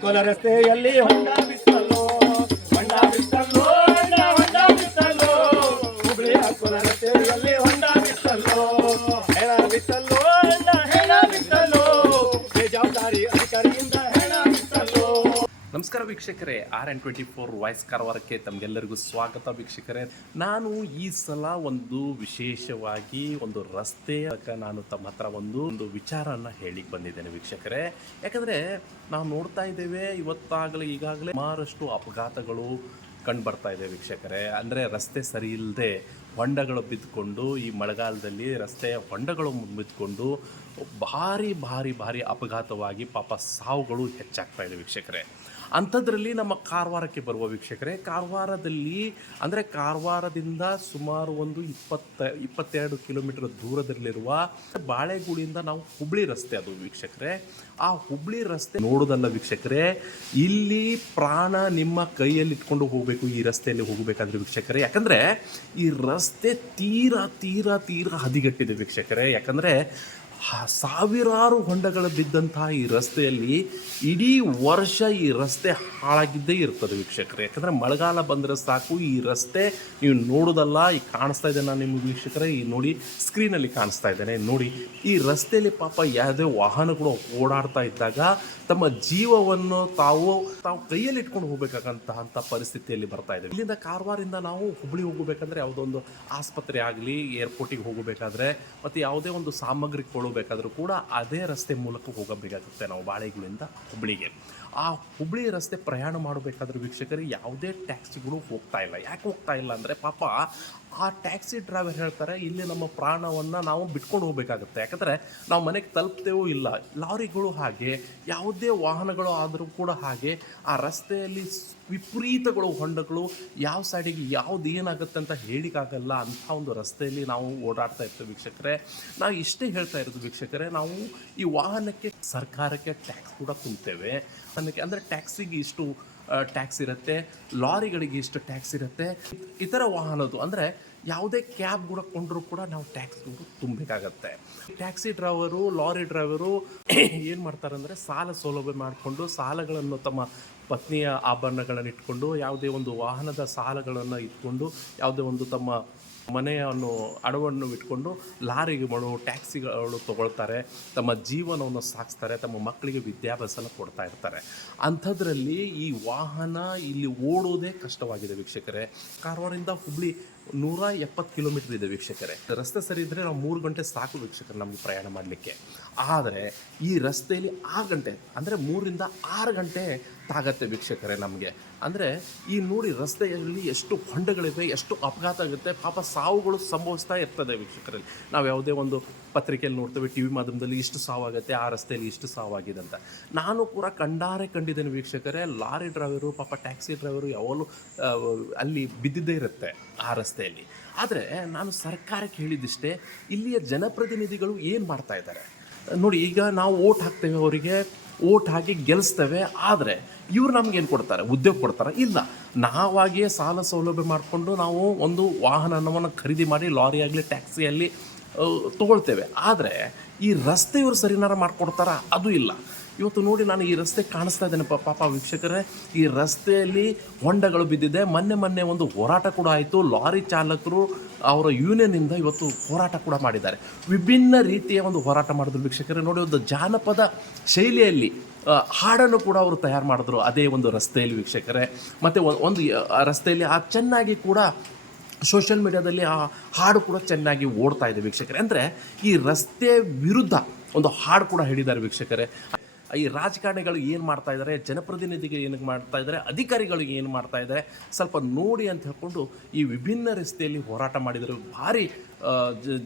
ಅಂಕೋಲ ರಸ್ತೆಯಲ್ಲಿ ಹೊಂಡ ನಮಸ್ಕಾರ ವೀಕ್ಷಕರೇ, R N twenty four voice ಕಾರವಾರಕ್ಕೆ ತಮಗೆಲ್ಲರಿಗೂ ಸ್ವಾಗತ ವೀಕ್ಷಕರೇ. ನಾನು ಈ ಸಲ ಒಂದು ವಿಶೇಷವಾಗಿ ಒಂದು ರಸ್ತೆ ನಾನು ತಮ್ಮ ಹತ್ರ ಒಂದು ಒಂದು ವಿಚಾರನ ಹೇಳಿಕ್ ಬಂದಿದ್ದೇನೆ ವೀಕ್ಷಕರೇ. ಯಾಕಂದ್ರೆ ನಾವು ನೋಡ್ತಾ ಇದ್ದೇವೆ, ಇವತ್ತಾಗಲೇ ಈಗಾಗಲೇ ಸುಮಾರಷ್ಟು ಅಪಘಾತಗಳು ಕಂಡು ಬರ್ತಾ ಇದೆ ವೀಕ್ಷಕರೇ. ಅಂದರೆ ರಸ್ತೆ ಸರಿ ಇಲ್ಲದೆ ಹೊಂಡಗಳು ಬಿದ್ದುಕೊಂಡು, ಈ ಮಳೆಗಾಲದಲ್ಲಿ ರಸ್ತೆಯ ಹೊಂಡಗಳು ಬಿದ್ದುಕೊಂಡು ಭಾರಿ ಭಾರಿ ಭಾರಿ ಅಪಘಾತವಾಗಿ ಪಾಪ ಸಾವುಗಳು ಹೆಚ್ಚಾಗ್ತಾ ಇದೆ ವೀಕ್ಷಕರೇ. ಅಂಥದ್ರಲ್ಲಿ ನಮ್ಮ ಕಾರವಾರಕ್ಕೆ ಬರುವ ವೀಕ್ಷಕರೇ, ಕಾರವಾರದಲ್ಲಿ ಅಂದರೆ ಕಾರವಾರದಿಂದ ಸುಮಾರು ಒಂದು ಇಪ್ಪತ್ತ, ಇಪ್ಪತ್ತೆರಡು ಕಿಲೋಮೀಟರ್ ದೂರದಲ್ಲಿರುವ ಬಾಳೆಗೂಡಿಯಿಂದ ನಾವು ಹುಬ್ಳಿ ರಸ್ತೆ ಅದು ವೀಕ್ಷಕರೇ. ಆ ಹುಬ್ಳಿ ರಸ್ತೆ ನೋಡೋದಲ್ಲ ವೀಕ್ಷಕರೇ, ಇಲ್ಲಿ ಪ್ರಾಣ ನಿಮ್ಮ ಕೈಯಲ್ಲಿ ಇಟ್ಕೊಂಡು ಹೋಗಬೇಕು, ಈ ರಸ್ತೆಯಲ್ಲಿ ಹೋಗಬೇಕಾದ್ರೆ ವೀಕ್ಷಕರೇ. ಯಾಕಂದರೆ ಈ ರಸ್ತೆ ತೀರಾ ತೀರಾ ತೀರಾ ಹದಿಗಟ್ಟಿದೆ ವೀಕ್ಷಕರೇ. ಯಾಕಂದರೆ ಸಾವಿರಾರು ಹೊಂಡಗಳು ಬಿದ್ದಂತಹ ಈ ರಸ್ತೆಯಲ್ಲಿ ಇಡೀ ವರ್ಷ ಈ ರಸ್ತೆ ಹಾಳಾಗಿದ್ದೇ ಇರ್ತದೆ ವೀಕ್ಷಕರು. ಯಾಕಂದರೆ ಮಳೆಗಾಲ ಬಂದರೆ ಸಾಕು, ಈ ರಸ್ತೆ ನೀವು ನೋಡೋದಲ್ಲ, ಈ ಕಾಣಿಸ್ತಾ ಇದೆ ನಾನು ನಿಮಗೆ ವೀಕ್ಷಕರೇ. ಈ ನೋಡಿ ಸ್ಕ್ರೀನಲ್ಲಿ ಕಾಣಿಸ್ತಾ ಇದ್ದೇನೆ. ನೋಡಿ, ಈ ರಸ್ತೆಯಲ್ಲಿ ಪಾಪ ಯಾವುದೇ ವಾಹನಗಳು ಓಡಾಡ್ತಾ ಇದ್ದಾಗ ತಮ್ಮ ಜೀವವನ್ನು ತಾವು ತಾವು ಕೈಯಲ್ಲಿ ಇಟ್ಕೊಂಡು ಹೋಗ್ಬೇಕಾಗಂತಹ ಪರಿಸ್ಥಿತಿಯಲ್ಲಿ ಬರ್ತಾ ಇದೆ ಇಲ್ಲಿಂದ ಕಾರವಾರಿಂದ ನಾವು ಹುಬ್ಬಳ್ಳಿ ಹೋಗಬೇಕಂದ್ರೆ ಯಾವುದೋ ಒಂದು ಆಸ್ಪತ್ರೆ ಆಗಲಿ ಏರ್ಪೋರ್ಟಿಗೆ ಹೋಗಬೇಕಾದ್ರೆ ಮತ್ತು ಯಾವುದೇ ಒಂದು ಕೊಳ್ಳಬೇಕಾದ್ರೂ ಕೂಡ ಅದೇ ರಸ್ತೆ ಮೂಲಕ ಹೋಗಬೇಕಾಗುತ್ತೆ ನಾವು ಬಾಳೆಗಳಿಂದ ಹುಬ್ಳಿಗೆ. ಆ ಹುಬ್ಳಿ ರಸ್ತೆ ಪ್ರಯಾಣ ಮಾಡಬೇಕಾದ್ರೆ ವೀಕ್ಷಕರಿಗೆ ಯಾವುದೇ ಟ್ಯಾಕ್ಸಿಗಳು ಹೋಗ್ತಾ ಇಲ್ಲ. ಯಾಕೆ ಹೋಗ್ತಾ ಇಲ್ಲ ಅಂದರೆ ಪಾಪ ಆ ಟ್ಯಾಕ್ಸಿ ಡ್ರೈವರ್ ಹೇಳ್ತಾರೆ, ಇಲ್ಲಿ ನಮ್ಮ ಪ್ರಾಣವನ್ನು ನಾವು ಬಿಟ್ಕೊಂಡು ಹೋಗಬೇಕಾಗುತ್ತೆ. ಯಾಕಂದರೆ ನಾವು ಮನೆಗೆ ತಲುಪ್ತೇವೋ ಇಲ್ಲ. ಲಾರಿಗಳು ಹಾಗೆ, ಯಾವುದೇ ವಾಹನಗಳು ಆದರೂ ಕೂಡ ಹಾಗೆ, ಆ ರಸ್ತೆಯಲ್ಲಿ ವಿಪರೀತಗಳು, ಹೊಂಡಗಳು ಯಾವ ಸೈಡಿಗೆ ಯಾವ್ದು ಏನಾಗುತ್ತೆ ಅಂತ ಹೇಳಿಕಾಗಲ್ಲ ಅಂಥ ಒಂದು ರಸ್ತೆಯಲ್ಲಿ ನಾವು ಓಡಾಡ್ತಾ ಇರ್ತೇವೆ ವೀಕ್ಷಕರೇ. ನಾವು ಇಷ್ಟೇ ಹೇಳ್ತಾ ಇರೋದು ವೀಕ್ಷಕರೇ, ನಾವು ಈ ವಾಹನಕ್ಕೆ, ಸರ್ಕಾರಕ್ಕೆ ಟ್ಯಾಕ್ಸ್ ಕೂಡ ತುಂಬ್ತೇವೆ ಅದಕ್ಕೆ ಅಂದರೆ ಟ್ಯಾಕ್ಸಿಗೆ ಇಷ್ಟು ಟ್ಯಾಕ್ಸ್ ಇರುತ್ತೆ, ಲಾರಿಗಳಿಗೆ ಇಷ್ಟು ಟ್ಯಾಕ್ಸ್ ಇರುತ್ತೆ. ಇತರ ವಾಹನದ್ದು ಅಂದರೆ ಯಾವುದೇ ಕ್ಯಾಬ್ ಕೂಡ ಕೊಂಡರೂ ಕೂಡ ನಾವು ಟ್ಯಾಕ್ಸ್ ತುಂಬಬೇಕಾಗತ್ತೆ. ಟ್ಯಾಕ್ಸಿ ಡ್ರೈವರು ಲಾರಿ ಡ್ರೈವರು ಏನು ಮಾಡ್ತಾರೆ ಅಂದರೆ ಸಾಲ ಸೌಲಭ್ಯ ಮಾಡಿಕೊಂಡು ಸಾಲಗಳನ್ನು ತಮ್ಮ ಪತ್ನಿಯ ಆಭರಣಗಳನ್ನು ಇಟ್ಕೊಂಡು, ಯಾವುದೇ ಒಂದು ವಾಹನದ ಸಾಲಗಳನ್ನು ಇಟ್ಕೊಂಡು, ಯಾವುದೇ ಒಂದು ತಮ್ಮ ಮನೆಯನ್ನು ಅಡವನ್ನು ಇಟ್ಕೊಂಡು ಲಾರಿಗಳು, ಟ್ಯಾಕ್ಸಿಗಳು ತಗೊಳ್ತಾರೆ, ತಮ್ಮ ಜೀವನವನ್ನು ಸಾಗಿಸ್ತಾರೆ, ತಮ್ಮ ಮಕ್ಕಳಿಗೆ ವಿದ್ಯಾಭ್ಯಾಸನ ಕೊಡ್ತಾ ಇರ್ತಾರೆ. ಅಂಥದ್ರಲ್ಲಿ ಈ ವಾಹನ ಇಲ್ಲಿ ಓಡೋದೇ ಕಷ್ಟವಾಗಿದೆ ವೀಕ್ಷಕರೇ. ಕಾರವಾರಿಂದ ಹುಬ್ಳಿ ನೂರ ಎಪ್ಪತ್ತು ಕಿಲೋಮೀಟರ್ ಇದೆ ವೀಕ್ಷಕರೇ. ರಸ್ತೆ ಸರಿ ಇದ್ದರೆ ನಾವು ಮೂರು ಗಂಟೆ ಸಾಕು ವೀಕ್ಷಕರು ನಮಗೆ ಪ್ರಯಾಣ ಮಾಡಲಿಕ್ಕೆ. ಆದರೆ ಈ ರಸ್ತೆಯಲ್ಲಿ ಆರು ಗಂಟೆ, ಅಂದರೆ ಮೂರಿಂದ ಆರು ಗಂಟೆ ತಾಗತ್ತೆ ವೀಕ್ಷಕರೇ ನಮಗೆ. ಅಂದರೆ ಈ ನೋಡಿ ರಸ್ತೆಯಲ್ಲಿ ಎಷ್ಟು ಹೊಂಡಗಳಿವೆ, ಎಷ್ಟು ಅಪಘಾತ ಆಗುತ್ತೆ, ಪಾಪ ಸಾವುಗಳು ಸಂಭವಿಸ್ತಾ ಇರ್ತದೆ ವೀಕ್ಷಕರಲ್ಲಿ. ನಾವು ಯಾವುದೇ ಒಂದು ಪತ್ರಿಕೆಯಲ್ಲಿ ನೋಡ್ತೇವೆ ಟಿ ವಿ ಮಾಧ್ಯಮದಲ್ಲಿ ಇಷ್ಟು ಸಾವಾಗುತ್ತೆ, ಆ ರಸ್ತೆಯಲ್ಲಿ ಇಷ್ಟು ಸಾವಾಗಿದೆ ಅಂತ. ನಾನು ಕೂಡ ಕಂಡಾರೆ ಕಂಡಿದ್ದೇನೆ ವೀಕ್ಷಕರೇ, ಲಾರಿ ಡ್ರೈವರು, ಪಾಪ ಟ್ಯಾಕ್ಸಿ ಡ್ರೈವರು ಯಾವಾಗಲೂ ಅಲ್ಲಿ ಬಿದ್ದಿದ್ದೇ ಇರುತ್ತೆ ಆ ರಸ್ತೆಯಲ್ಲಿ ಆದರೆ ನಾನು ಸರ್ಕಾರಕ್ಕೆ ಹೇಳಿದಿಷ್ಟೇ ಇಲ್ಲಿಯ ಜನಪ್ರತಿನಿಧಿಗಳು ಏನು ಮಾಡ್ತಾ ಇದ್ದಾರೆ? ನೋಡಿ, ಈಗ ನಾವು ಓಟ್ ಹಾಕ್ತೇವೆ ಅವರಿಗೆ, ಓಟ್ ಹಾಕಿ ಗೆಲ್ಲಿಸ್ತೇವೆ ಆದರೆ ಇವ್ರು ನಮ್ಗೇನು ಕೊಡ್ತಾರೆ? ಉದ್ಯೋಗ ಕೊಡ್ತಾರೆ? ಇಲ್ಲ. ನಾವಾಗಿಯೇ ಸಾಲ ಸೌಲಭ್ಯ ಮಾಡಿಕೊಂಡು ನಾವು ಒಂದು ವಾಹನವನ್ನು ಖರೀದಿ ಮಾಡಿ ಲಾರಿ ಆಗಲಿ ಟ್ಯಾಕ್ಸಿಯಲ್ಲಿ ತೊಗೊಳ್ತೇವೆ. ಆದರೆ ಈ ರಸ್ತೆ ಇವರು ಸರಿನಾರ ಮಾಡಿಕೊಡ್ತಾರ? ಅದು ಇಲ್ಲ. ಇವತ್ತು ನೋಡಿ ನಾನು ಈ ರಸ್ತೆ ಕಾಣಿಸ್ತಾ ಇದ್ದೇನೆ ಪಾಪ ವೀಕ್ಷಕರೇ. ಈ ರಸ್ತೆಯಲ್ಲಿ ಹೊಂಡಗಳು ಬಿದ್ದಿದೆ. ಮೊನ್ನೆ ಮೊನ್ನೆ ಒಂದು ಹೋರಾಟ ಕೂಡ ಆಯಿತು. ಲಾರಿ ಚಾಲಕರು ಅವರ ಯೂನಿಯನ್ನಿಂದ ಇವತ್ತು ಹೋರಾಟ ಕೂಡ ಮಾಡಿದ್ದಾರೆ. ವಿಭಿನ್ನ ರೀತಿಯ ಒಂದು ಹೋರಾಟ ಮಾಡಿದ್ರು ವೀಕ್ಷಕರೇ. ನೋಡಿ, ಒಂದು ಜಾನಪದ ಶೈಲಿಯಲ್ಲಿ ಹಾಡನ್ನು ಕೂಡ ಅವರು ತಯಾರು ಮಾಡಿದ್ರು ಅದೇ ಒಂದು ರಸ್ತೆಯಲ್ಲಿ ವೀಕ್ಷಕರೇ. ಮತ್ತು ಒಂದು ರಸ್ತೆಯಲ್ಲಿ ಆ ಚೆನ್ನಾಗಿ ಕೂಡ ಸೋಷಿಯಲ್ ಮೀಡಿಯಾದಲ್ಲಿ ಆ ಹಾಡು ಕೂಡ ಚೆನ್ನಾಗಿ ಓಡ್ತಾ ಇದೆ ವೀಕ್ಷಕರೇ. ಅಂದರೆ ಈ ರಸ್ತೆ ವಿರುದ್ಧ ಒಂದು ಹಾಡು ಕೂಡ ಹೇಳಿದ್ದಾರೆ ವೀಕ್ಷಕರೇ. ಈ ರಾಜಕಾರಣಿಗಳು ಏನು ಮಾಡ್ತಾ ಇದ್ದಾರೆ ಜನಪ್ರತಿನಿಧಿಗಳು ಏನು ಮಾಡ್ತಾ ಇದ್ದಾರೆ ಅಧಿಕಾರಿಗಳು ಏನು ಮಾಡ್ತಾ ಇದ್ದಾರೆ ಸ್ವಲ್ಪ ನೋಡಿ ಅಂತ ಹೇಳ್ಕೊಂಡು ಈ ವಿಭಿನ್ನ ರಸ್ತೆಯಲ್ಲಿ ಹೋರಾಟ ಮಾಡಿದರೆ. ಭಾರಿ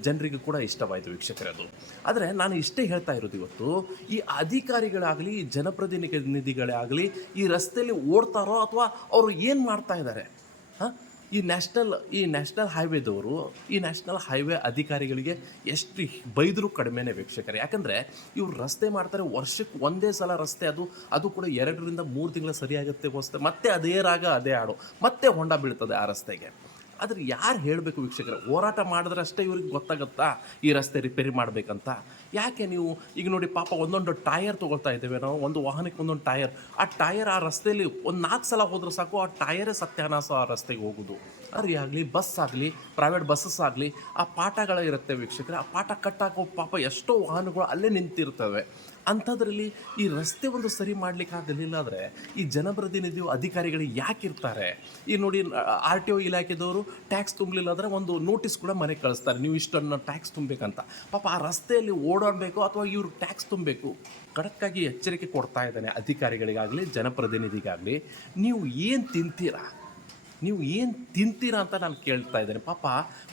ಜನರಿಗೆ ಕೂಡ ಇಷ್ಟವಾಯಿತು ವೀಕ್ಷಕರದು ಆದರೆ ನಾನು ಇಷ್ಟೇ ಹೇಳ್ತಾ ಇರೋದು ಇವತ್ತು, ಈ ಅಧಿಕಾರಿಗಳಾಗಲಿ ಈ ಜನಪ್ರತಿನಿಧಿಗಳೇ ಆಗಲಿ ಈ ರಸ್ತೆಯಲ್ಲಿ ಓಡ್ತಾರೋ ಅಥವಾ ಅವರು ಏನು ಮಾಡ್ತಾ ಇದ್ದಾರೆ ಹಾಂ? ಈ ನ್ಯಾಷನಲ್ ಈ ನ್ಯಾಷನಲ್ ಹೈವೇದವರು ಈ ನ್ಯಾಷನಲ್ ಹೈವೇ ಅಧಿಕಾರಿಗಳಿಗೆ ಎಷ್ಟು ಬೈದರೂ ಕಡಿಮೆನೇ ವೀಕ್ಷಕರು. ಯಾಕಂದರೆ ಇವ್ರು ರಸ್ತೆ ಮಾಡ್ತಾರೆ, ವರ್ಷಕ್ಕೆ ಒಂದೇ ಸಲ ರಸ್ತೆ ಅದು ಅದು ಕೂಡ ಎರಡರಿಂದ ಮೂರು ತಿಂಗಳು ಸರಿಯಾಗುತ್ತೆ ಹೊಸ್ತೆ ಮತ್ತೆ ಅದೇ ರಾಗ, ಅದೇ ಹಾಡು. ಮತ್ತೆ ಹೊಂಡ ಬೀಳ್ತದೆ ಆ ರಸ್ತೆಗೆ. ಆದ್ರೆ ಯಾರು ಹೇಳಬೇಕು ವೀಕ್ಷಕರ? ಹೋರಾಟ ಮಾಡಿದ್ರಷ್ಟೇ ಇವ್ರಿಗೆ ಗೊತ್ತಾಗುತ್ತಾ ಈ ರಸ್ತೆ ರಿಪೇರಿ ಮಾಡಬೇಕಂತ? ಯಾಕೆ ನೀವು, ಈಗ ನೋಡಿ ಪಾಪ ಒಂದೊಂದು ಟೈರ್ ತೊಗೊಳ್ತಾ ಇದ್ದೇವೆ ನಾವು, ಒಂದು ವಾಹನಕ್ಕೆ ಒಂದೊಂದು ಟೈರ್ ಆ ಟೈರ್ ಆ ರಸ್ತೆಯಲ್ಲಿ ಒಂದು ನಾಲ್ಕು ಸಲ ಹೋದ್ರೆ ಸಾಕು, ಆ ಟೈರೇ ಸತ್ಯಾನಾಸ ಆ ರಸ್ತೆಗೆ ಹೋಗೋದು. ಅರಿ ಆಗಲಿ ಬಸ್ ಆಗಲಿ ಪ್ರೈವೇಟ್ ಬಸ್ಸಸ್ ಆಗಲಿ, ಆ ಪಾಠಗಳ ಇರುತ್ತೆ ವೀಕ್ಷಕರೇ. ಆ ಪಾಠ ಕಟ್ಟಾಕೋ ಪಾಪ ಎಷ್ಟೋ ವಾಹನಗಳು ಅಲ್ಲೇ ನಿಂತಿರ್ತವೆ. ಅಂಥದ್ರಲ್ಲಿ ಈ ರಸ್ತೆ ಒಂದು ಸರಿ ಮಾಡ್ಲಿಕ್ಕೆ ಆಗಲಿಲ್ಲ ಅಂದರೆ ಈ ಜನಪ್ರತಿನಿಧಿಯು ಅಧಿಕಾರಿಗಳು ಯಾಕೆ ಇರ್ತಾರೆ? ಈ ನೋಡಿ, ಆರ್ ಟಿ ಒ ಇಲಾಖೆದವರು ಟ್ಯಾಕ್ಸ್ ತುಂಬಲಿಲ್ಲ ಅಂದರೆ ಒಂದು ನೋಟಿಸ್ ಕೂಡ ಮನೆಗೆ ಕಳಿಸ್ತಾರೆ. ನೀವು ಇಷ್ಟನ್ನು ಟ್ಯಾಕ್ಸ್ ತುಂಬಬೇಕಂತ. ಪಾಪ ಆ ರಸ್ತೆಯಲ್ಲಿ ಓಡಾಡಬೇಕು ಅಥವಾ ಇವರು ಟ್ಯಾಕ್ಸ್ ತುಂಬಬೇಕು? ಖಡಕ್ಕಾಗಿ ಎಚ್ಚರಿಕೆ ಕೊಡ್ತಾ ಇದ್ದಾನೆ ಅಧಿಕಾರಿಗಳಿಗಾಗಲಿ, ಜನಪ್ರತಿನಿಧಿಗಾಗಲಿ. ನೀವು ಏನು ತಿಂತೀರಾ? ನೀವು ಏನು ತಿಂತೀರಾ ಅಂತ ನಾನು ಕೇಳ್ತಾ ಇದ್ದೇನೆ. ಪಾಪ,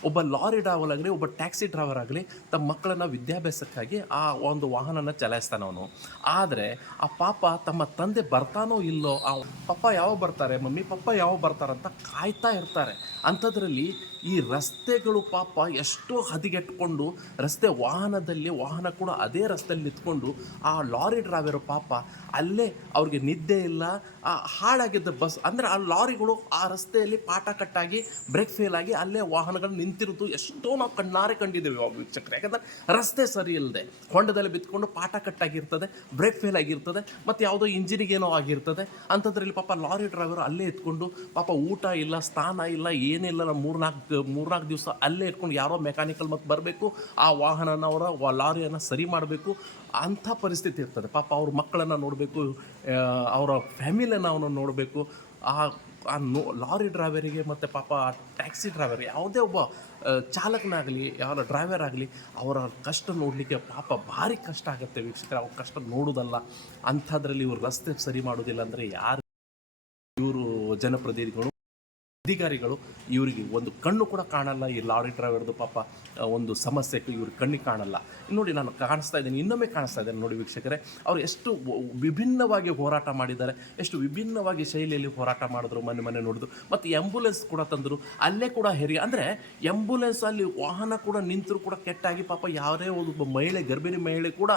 ಒಬ್ಬ ಲಾರಿ ಡ್ರೈವರ್ ಆಗಲಿ, ಒಬ್ಬ ಟ್ಯಾಕ್ಸಿ ಡ್ರೈವರ್ ಆಗಲಿ, ತಮ್ಮ ಮಕ್ಕಳನ್ನ ವಿದ್ಯಾಭ್ಯಾಸಕ್ಕಾಗಿ ಆ ಒಂದು ವಾಹನನ ಚಲಾಯಿಸ್ತಾನೆ ಅವನು. ಆದರೆ, ಆ ಪಾಪ ತಮ್ಮ ತಂದೆ ಬರ್ತಾನೋ ಇಲ್ಲೋ, ಆ ಪಾಪ ಯಾವ ಬರ್ತಾರೆ, ಮಮ್ಮಿ ಪಪ್ಪ ಯಾವ ಬರ್ತಾರಂತ ಕಾಯ್ತಾ ಇರ್ತಾರೆ. ಅಂಥದ್ರಲ್ಲಿ ಈ ರಸ್ತೆಗಳು ಪಾಪ ಎಷ್ಟೋ ಹದಿಗೆಟ್ಕೊಂಡು, ರಸ್ತೆ ವಾಹನದಲ್ಲಿ, ವಾಹನ ಕೂಡ ಅದೇ ರಸ್ತೆಯಲ್ಲಿ ನಿಂತ್ಕೊಂಡು, ಆ ಲಾರಿ ಡ್ರೈವರ್ ಪಾಪ ಅಲ್ಲೇ ಅವ್ರಿಗೆ ನಿದ್ದೆ ಇಲ್ಲ, ಆ ಹಾಳಾಗಿದ್ದ ಬಸ್, ಅಂದರೆ ಆ ಲಾರಿಗಳು ಆ ರಸ್ತೆಯಲ್ಲಿ ಪಾಠ ಕಟ್ಟಾಗಿ ಬ್ರೇಕ್ ಫೇಲ್ ಆಗಿ ಅಲ್ಲೇ ವಾಹನಗಳು ನಿಂತಿರೋದು ಎಷ್ಟೋ ನಾವು ಕಣ್ಣಾರೆ ಕಂಡಿದ್ದೇವೆ ವೀಕ್ಷಕರು. ಯಾಕಂದರೆ ರಸ್ತೆ ಸರಿ ಇಲ್ಲದೆ ಹೊಂಡದಲ್ಲಿ ಬಿತ್ಕೊಂಡು ಪಾಠ ಕಟ್ಟಾಗಿರ್ತದೆ, ಬ್ರೇಕ್ ಫೇಲ್ ಆಗಿರ್ತದೆ, ಮತ್ತು ಯಾವುದೋ ಇಂಜಿನಿಗೇನೋ ಆಗಿರ್ತದೆ, ಅಂಥದ್ರಲ್ಲಿ ಪಾಪ ಲಾರಿ ಡ್ರೈವರ್ ಅಲ್ಲೇ ಎತ್ಕೊಂಡು ಪಾಪ ಊಟ ಇಲ್ಲ ಸ್ಥಾನ ಇಲ್ಲ ಏನಿಲ್ಲ ನಾವು ಮೂರ್ನಾಲ್ಕು ಮೂರ್ನಾಲ್ಕು ದಿವಸ ಅಲ್ಲೇ ಇಟ್ಕೊಂಡು ಯಾರೋ ಮೆಕ್ಯಾನಿಕಲ್ ಮತ್ತು ಬರಬೇಕು, ಆ ವಾಹನನ ಅವರ ಲಾರಿಯನ್ನು ಸರಿ ಮಾಡಬೇಕು, ಅಂಥ ಪರಿಸ್ಥಿತಿ ಇರ್ತದೆ. ಪಾಪ ಅವ್ರ ಮಕ್ಕಳನ್ನು ನೋಡಬೇಕು ಅವರ ಫ್ಯಾಮಿಲಿಯನ್ನು ಅವನು ನೋಡಬೇಕು, ಆ ಆ ನೋ ಲಾರಿ ಡ್ರೈವರಿಗೆ ಮತ್ತು ಪಾಪ ಟ್ಯಾಕ್ಸಿ ಡ್ರೈವರ್ ಯಾವುದೇ ಒಬ್ಬ ಆ, ಚಾಲಕನಾಗಲಿ ಯಾವ ಡ್ರೈವರ್ ಆಗಲಿ ಅವರ ಕಷ್ಟ ನೋಡಲಿಕ್ಕೆ ಪಾಪ ಭಾರಿ ಕಷ್ಟ ಆಗುತ್ತೆ ವೀಕ್ಷಕರ. ಅವ್ರ ಕಷ್ಟ ನೋಡೋದಲ್ಲ ಅಂಥದ್ರಲ್ಲಿ ಇವರು ರಸ್ತೆ ಸರಿ ಮಾಡೋದಿಲ್ಲ ಅಂದರೆ ಯಾರು ಇವರು ಜನಪ್ರತಿನಿಧಿಗಳು? ಅಧಿಕಾರಿಗಳು ಇವರಿಗೆ ಒಂದು ಕಣ್ಣು ಕೂಡ ಕಾಣಲ್ಲ, ಈ ಲಾರಿ ಡ್ರೈವರ್ದು ಪಾಪ ಒಂದು ಸಮಸ್ಯೆ ಇವ್ರಿಗೆ ಕಣ್ಣಿಗೆ ಕಾಣಲ್ಲ. ನೋಡಿ, ನಾನು ಕಾಣಿಸ್ತಾ ಇದ್ದೀನಿ, ಇನ್ನೊಮ್ಮೆ ಕಾಣಿಸ್ತಾ ಇದ್ದೇನೆ, ನೋಡಿ ವೀಕ್ಷಕರೇ, ಅವರು ಎಷ್ಟು ವಿಭಿನ್ನವಾಗಿ ಹೋರಾಟ ಮಾಡಿದ್ದಾರೆ, ಎಷ್ಟು ವಿಭಿನ್ನವಾಗಿ ಶೈಲಿಯಲ್ಲಿ ಹೋರಾಟ ಮಾಡಿದ್ರು ಮನೆ ಮನೆ ನೋಡಿದ್ರು. ಮತ್ತು ಆ್ಯಂಬುಲೆನ್ಸ್ ಕೂಡ ತಂದರು, ಅಲ್ಲೇ ಕೂಡ ಹೆರಿ, ಅಂದರೆ ಆ್ಯಂಬುಲೆನ್ಸ್ ಅಲ್ಲಿ ವಾಹನ ಕೂಡ ನಿಂತರೂ ಕೂಡ ಕೆಟ್ಟಾಗಿ, ಪಾಪ ಯಾವುದೇ ಒಬ್ಬ ಮಹಿಳೆ, ಗರ್ಭಿಣಿ ಮಹಿಳೆ ಕೂಡ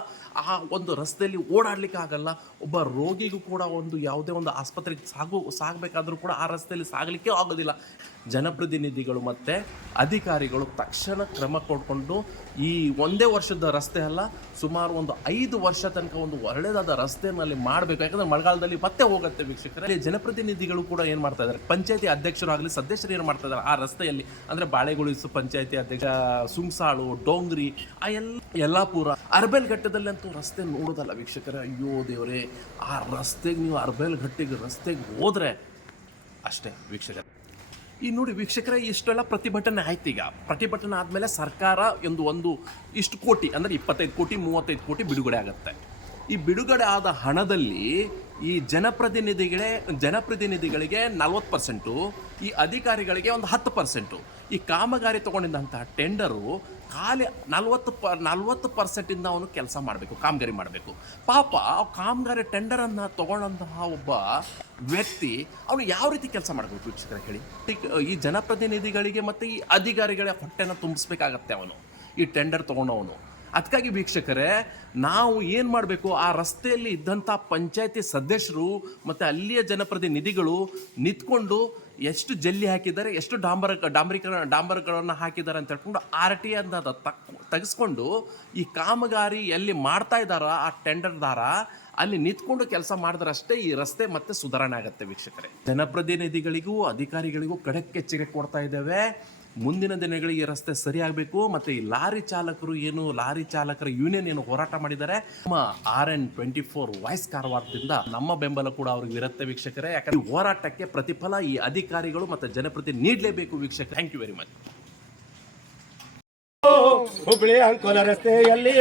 ಆ ಒಂದು ರಸ್ತೆಯಲ್ಲಿ ಓಡಾಡಲಿಕ್ಕೆ ಆಗಲ್ಲ, ಒಬ್ಬ ರೋಗಿಗೂ ಕೂಡ ಒಂದು ಯಾವುದೇ ಒಂದು ಆಸ್ಪತ್ರೆಗೆ ಸಾಗು, ಸಾಗಬೇಕಾದ್ರೂ ಕೂಡ ಆ ರಸ್ತೆಯಲ್ಲಿ ಸಾಗಲಿಕ್ಕೆ ಆಗೋದಿಲ್ಲ. ಜನಪ್ರತಿನಿಧಿಗಳು ಮತ್ತು ಅಧಿಕಾರಿಗಳು ತಕ್ಷಣ ಕ್ರಮ ಕೊಡ್ಕೊಂಡು ಈ ಒಂದೇ ವರ್ಷದ ರಸ್ತೆ ಅಲ್ಲ, ಸುಮಾರು ಒಂದು ಐದು ವರ್ಷ ತನಕ ಒಂದು ಒಳ್ಳೆಯದಾದ ರಸ್ತೆಯಲ್ಲಿ ಮಾಡಬೇಕು. ಯಾಕಂದರೆ ಮಳೆಗಾಲದಲ್ಲಿ ಮತ್ತೆ ಹೋಗುತ್ತೆ ವೀಕ್ಷಕರೇ. ಜನಪ್ರತಿನಿಧಿಗಳು ಕೂಡ ಏನು ಮಾಡ್ತಾ ಇದ್ದಾರೆ? ಪಂಚಾಯತಿ ಅಧ್ಯಕ್ಷರಾಗಲಿ ಸದಸ್ಯರು ಏನು ಮಾಡ್ತಾ ಇದ್ದಾರೆ? ಆ ರಸ್ತೆಯಲ್ಲಿ, ಅಂದರೆ ಬಾಳೆಗುಳಿಸು ಪಂಚಾಯತಿ ಅಧ್ಯಕ್ಷ ಸುಂಸಾಳು ಡೋಂಗ್ರಿ, ಆ ಎಲ್ಲ, ಯಲ್ಲಾಪುರ, ಅರ್ಬೆಲ್ ಘಟ್ಟದಲ್ಲಂತೂ ರಸ್ತೆ ನೋಡೋದಲ್ಲ ವೀಕ್ಷಕರೇ. ಅಯ್ಯೋ ದೇವರೇ, ಆ ರಸ್ತೆಗೆ ನೀವು ಅರ್ಬೆಲ್ ಘಟ್ಟಿಗೆ ರಸ್ತೆಗೆ ಹೋದರೆ ಅಷ್ಟೇ ವೀಕ್ಷಕರೇ. ಈ ನೋಡಿ ವೀಕ್ಷಕರೇ, ಇಷ್ಟೆಲ್ಲ ಪ್ರತಿಭಟನೆ ಆಯ್ತು ಈಗ ಪ್ರತಿಭಟನೆ ಆದಮೇಲೆ ಸರ್ಕಾರ ಒಂದು ಒಂದು ಇಷ್ಟು ಕೋಟಿ, ಅಂದರೆ ಇಪ್ಪತ್ತೈದು ಕೋಟಿ, ಮೂವತ್ತೈದು ಕೋಟಿ ಬಿಡುಗಡೆ ಆಗುತ್ತೆ. ಈ ಬಿಡುಗಡೆ ಆದ ಹಣದಲ್ಲಿ ಈ ಜನಪ್ರತಿನಿಧಿಗಳೇ, ಜನಪ್ರತಿನಿಧಿಗಳಿಗೆ ನಲ್ವತ್ತು ಪರ್ಸೆಂಟು, ಈ ಅಧಿಕಾರಿಗಳಿಗೆ ಒಂದು ಹತ್ತು ಪರ್ಸೆಂಟು. ಈ ಕಾಮಗಾರಿ ತೊಗೊಂಡಿದ್ದಂತಹ ಟೆಂಡರು ಖಾಲಿ ನಲ್ವತ್ತು ಪ, ನಲ್ವತ್ತು ಪರ್ಸೆಂಟಿಂದ ಅವನು ಕೆಲಸ ಮಾಡಬೇಕು, ಕಾಮಗಾರಿ ಮಾಡಬೇಕು. ಪಾಪ ಕಾಮಗಾರಿ ಟೆಂಡರನ್ನು ತೊಗೊಂಡಂತಹ ಒಬ್ಬ ವ್ಯಕ್ತಿ ಅವನು ಯಾವ ರೀತಿ ಕೆಲಸ ಮಾಡಬೇಕು ವೀಕ್ಷಕರ ಹೇಳಿ? ಈ- ಜನಪ್ರತಿನಿಧಿಗಳಿಗೆ ಮತ್ತು ಈ ಅಧಿಕಾರಿಗಳ ಹೊಟ್ಟೆನ ತುಂಬಿಸ್ಬೇಕಾಗತ್ತೆ ಅವನು, ಈ ಟೆಂಡರ್ ತೊಗೊಂಡವನು. ಅದಕ್ಕಾಗಿ ವೀಕ್ಷಕರೇ, ನಾವು ಏನು ಮಾಡಬೇಕು, ಆ ರಸ್ತೆಯಲ್ಲಿ ಇದ್ದಂಥ ಪಂಚಾಯತಿ ಸದಸ್ಯರು ಮತ್ತು ಅಲ್ಲಿಯ ಜನಪ್ರತಿನಿಧಿಗಳು ನಿಂತ್ಕೊಂಡು ಎಷ್ಟು ಜಲ್ಲಿ ಹಾಕಿದ್ದಾರೆ, ಎಷ್ಟು ಡಾಂಬರ, ಡಾಂಬರೀಕರಣ, ಡಾಂಬರಗಳನ್ನು ಹಾಕಿದ್ದಾರೆ ಅಂತ ಹೇಳ್ಕೊಂಡು ಆರ್ ಟಿ ಅಂತ ತಕ್ ತೆಗೆಸ್ಕೊಂಡು ಈ ಕಾಮಗಾರಿ ಎಲ್ಲಿ ಮಾಡ್ತಾ ಇದ್ದಾರ, ಆ ಟೆಂಡರ್ದಾರ ಅಲ್ಲಿ ನಿಂತ್ಕೊಂಡು ಕೆಲಸ ಮಾಡಿದ್ರಷ್ಟೇ ಈ ರಸ್ತೆ ಮತ್ತೆ ಸುಧಾರಣೆ ಆಗುತ್ತೆ ವೀಕ್ಷಕರೇ. ಜನಪ್ರತಿನಿಧಿಗಳಿಗೂ ಅಧಿಕಾರಿಗಳಿಗೂ ಕಡಕ್ಕೆ ಎಚ್ಚರಿಕೆ ಕೊಡ್ತಾ ಇದ್ದೇವೆ. ಮುಂದಿನ ದಿನಗಳಿಗೆ ಈ ರಸ್ತೆ ಸರಿಯಾಗಬೇಕು ಮತ್ತೆ ಈ ಲಾರಿ ಚಾಲಕರು ಏನು ಲಾರಿ ಚಾಲಕರ ಯೂನಿಯನ್ ಏನು ಹೋರಾಟ ಮಾಡಿದ್ದಾರೆ. ನಮ್ಮ R N twenty four voice ಕಾರವಾರದಿಂದ ನಮ್ಮ ಬೆಂಬಲ ಕೂಡ ಅವ್ರಿಗೆ ಇರುತ್ತೆ ವೀಕ್ಷಕರೇ. ಯಾಕಂದ್ರೆ ಈ ಹೋರಾಟಕ್ಕೆ ಪ್ರತಿಫಲ ಈ ಅಧಿಕಾರಿಗಳು ಮತ್ತೆ ಜನಪ್ರತಿ ನೀಡಲೇಬೇಕು ವೀಕ್ಷಕ thank you very much Hubballi Ankola ರಸ್ತೆಯಲ್ಲಿ